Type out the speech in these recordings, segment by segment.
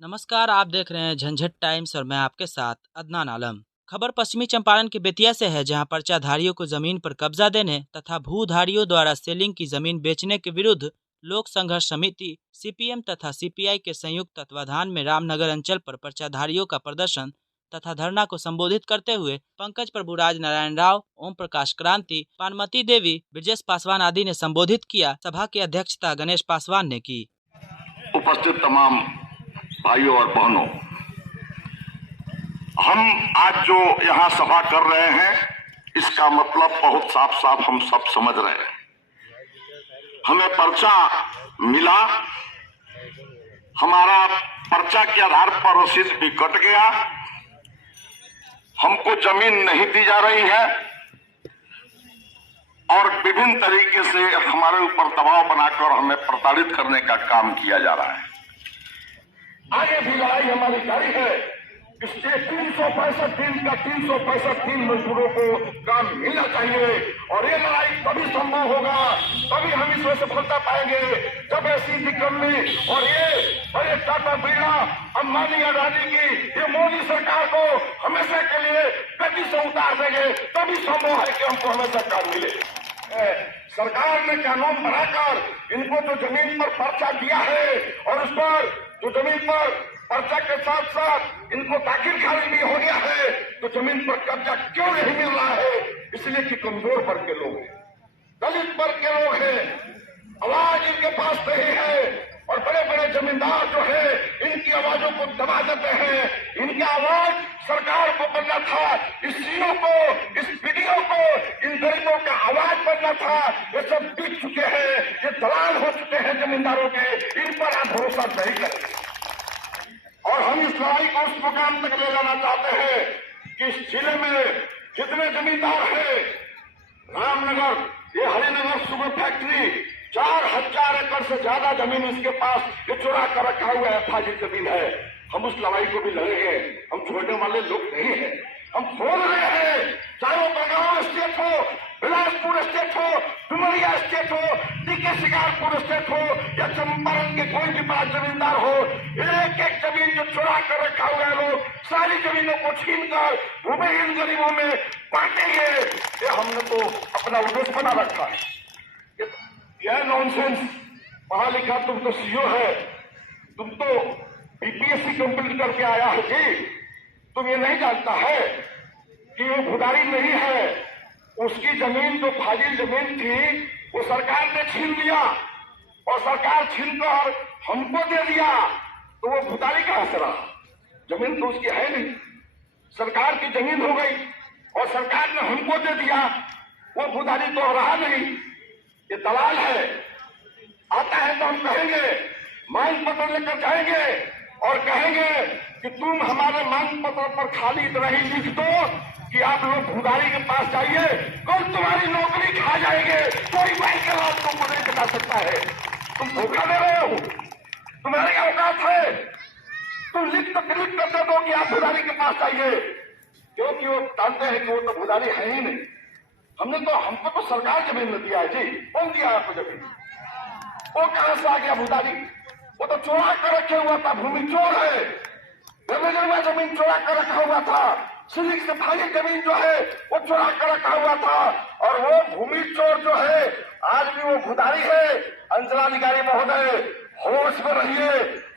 नमस्कार, आप देख रहे हैं झंझट टाइम्स और मैं आपके साथ अदनान आलम। खबर पश्चिमी चंपारण के बेतिया से है, जहां पर्चाधारियों को जमीन पर कब्जा देने तथा भूधारियों द्वारा सेलिंग की जमीन बेचने के विरुद्ध लोक संघर्ष समिति सीपीएम तथा सीपीआई के संयुक्त तत्वाधान में रामनगर अंचल पर पर्चाधारियों का प्रदर्शन तथा धरना को संबोधित करते हुए पंकज प्रभुराज, नारायण राव, ओम प्रकाश क्रांति, पानमती देवी, ब्रजेश पासवान आदि ने संबोधित किया। सभा की अध्यक्षता गणेश पासवान ने की। उपस्थित तमाम भाइयों और बहनों, हम आज जो यहाँ सभा कर रहे हैं इसका मतलब बहुत साफ साफ हम सब समझ रहे हैं। हमें पर्चा मिला, हमारा पर्चा के आधार पर रसीद भी कट गया, हमको जमीन नहीं दी जा रही है और विभिन्न तरीके से हमारे ऊपर दबाव बनाकर हमें प्रताड़ित करने का काम किया जा रहा है। आगे भी लड़ाई हमारी जारी है। इसके 365 दिन का 365 दिन मजदूरों को काम मिलना चाहिए और ये लड़ाई तभी संभव होगा, तभी हम इसमें सफलता पाएंगे जब ऐसी निकम्मी और ये बड़े टाटा बिरला, अंबानी, अडानी की ये मोदी सरकार को हमेशा के लिए गति से उतार देंगे, तभी संभव है कि हमको हमेशा काम मिले। सरकार ने कानून बनाकर इनको जो जमीन पर पर्चा दिया है और उस पर जो जमीन पर पर्चा के साथ साथ इनको दाखिल खारिज भी हो गया है, तो जमीन पर कब्जा क्यों नहीं मिल रहा है? इसलिए कि कमजोर वर्ग के लोग हैं, दलित वर्ग के लोग हैं, आवाज इनके पास नहीं है और बड़े बड़े जमींदार जो है इनकी आवाजों को दबा देते हैं। इनकी आवाज सरकार को बनना था, इस सीओ को, इस वीडियो को, इन गरीबों का आवाज बनना था। ये सब बीत चुके हैं, ये दलाल हो चुके हैं जमींदारों के, इन पर आप भरोसा नहीं करें। और हम इस लड़ाई को उस मुकाम तक ले जाना चाहते हैं कि इस जिले में जितने जमींदार हैं, रामनगर, ये हरिनगर शुगर फैक्ट्री 4000 एकड़ से ज्यादा जमीन इसके पास ये चुरा कर रखा हुआ है, जमीन है। हम उस लड़ाई को भी लड़ेंगे, हम छोड़ने वाले लोग नहीं हैं। हम बोल रहे हैं, चाहे वो बड़गांव स्टेट हो, बिलासपुर स्टेट हो, डुमरिया स्टेट हो, टीके शिकारपुर स्टेट हो या चंपारण के कोई भी बड़ा जमींदार हो, एक एक जमीन जो चुरा कर रखा हुआ है लोग, सारी जमीनों को छीन कर भूमिहीन गरीबों में बांटेंगे। ये हमने तो अपना उद्देश्य बना रखा है। यह नॉनसेंस, पढ़ा लिखा तुम तो सीओ है, तुम तो बीपीएससी कंप्लीट करके आया है जी, तुम ये नहीं जानता है कि वो भूदारी नहीं है, उसकी जमीन जो फाजिल जमीन थी वो सरकार ने छीन लिया और सरकार छीन कर हमको दे दिया, तो वो भूदारी कहां से रहा? जमीन तो उसकी है नहीं, सरकार की जमीन हो गई और सरकार ने हमको दे दिया, वो भूदारी तो रहा नहीं, ये दलाल है। आता है तो हम कहेंगे, मांग पत्र लेकर जाएंगे और कहेंगे कि तुम हमारे मांग पत्र पर खाली इतना ही लिख दो कि आप लोग भूदारी के पास जाइए, कल तुम्हारी नौकरी खा जाएंगे, कोई बैंक का लाभ तुमको नहीं बता सकता है। तुम धोखा दे रहे हो, तुम्हारी औकात है, तुम लिख तकलीफ कर दो कि आप भूदारी के पास जाइए, क्योंकि वो जानते हैं कि वो तो भूदारी है ही नहीं। हमको तो सरकार जमीन में दिया है जी, कौन दिया आपको जमीन? वो कहां से आ गया भूदारी? वो तो चोरा कर रखे हुआ था, भूमि चोर है, जमीन जमीन चोरा कर रखा हुआ था, सिविक से भारी जमीन जो है वो चोरा कर रखा हुआ था और वो भूमि चोर जो है आज भी वो भूदारी है। अंचलाधिकारी महोदय, होश में रहिए,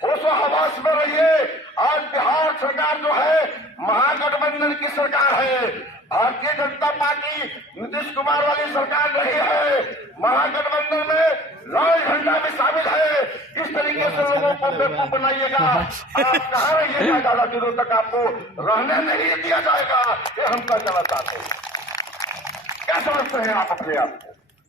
होशो हवास में रहिए। आज बिहार सरकार जो है महागठबंधन की सरकार है, भारतीय जनता पार्टी नीतीश कुमार वाली सरकार नहीं है। महागठबंधन में लाल झंडा भी शामिल है। इस तरीके से लोगों को बेवकूफ बनाइएगा, आप कहाँ रहिएगा ज्यादा दिनों तक, आपको रहने नहीं दिया जाएगा। ये हम कहना चाहते हैं। क्या समझते हैं आप अपने आप को?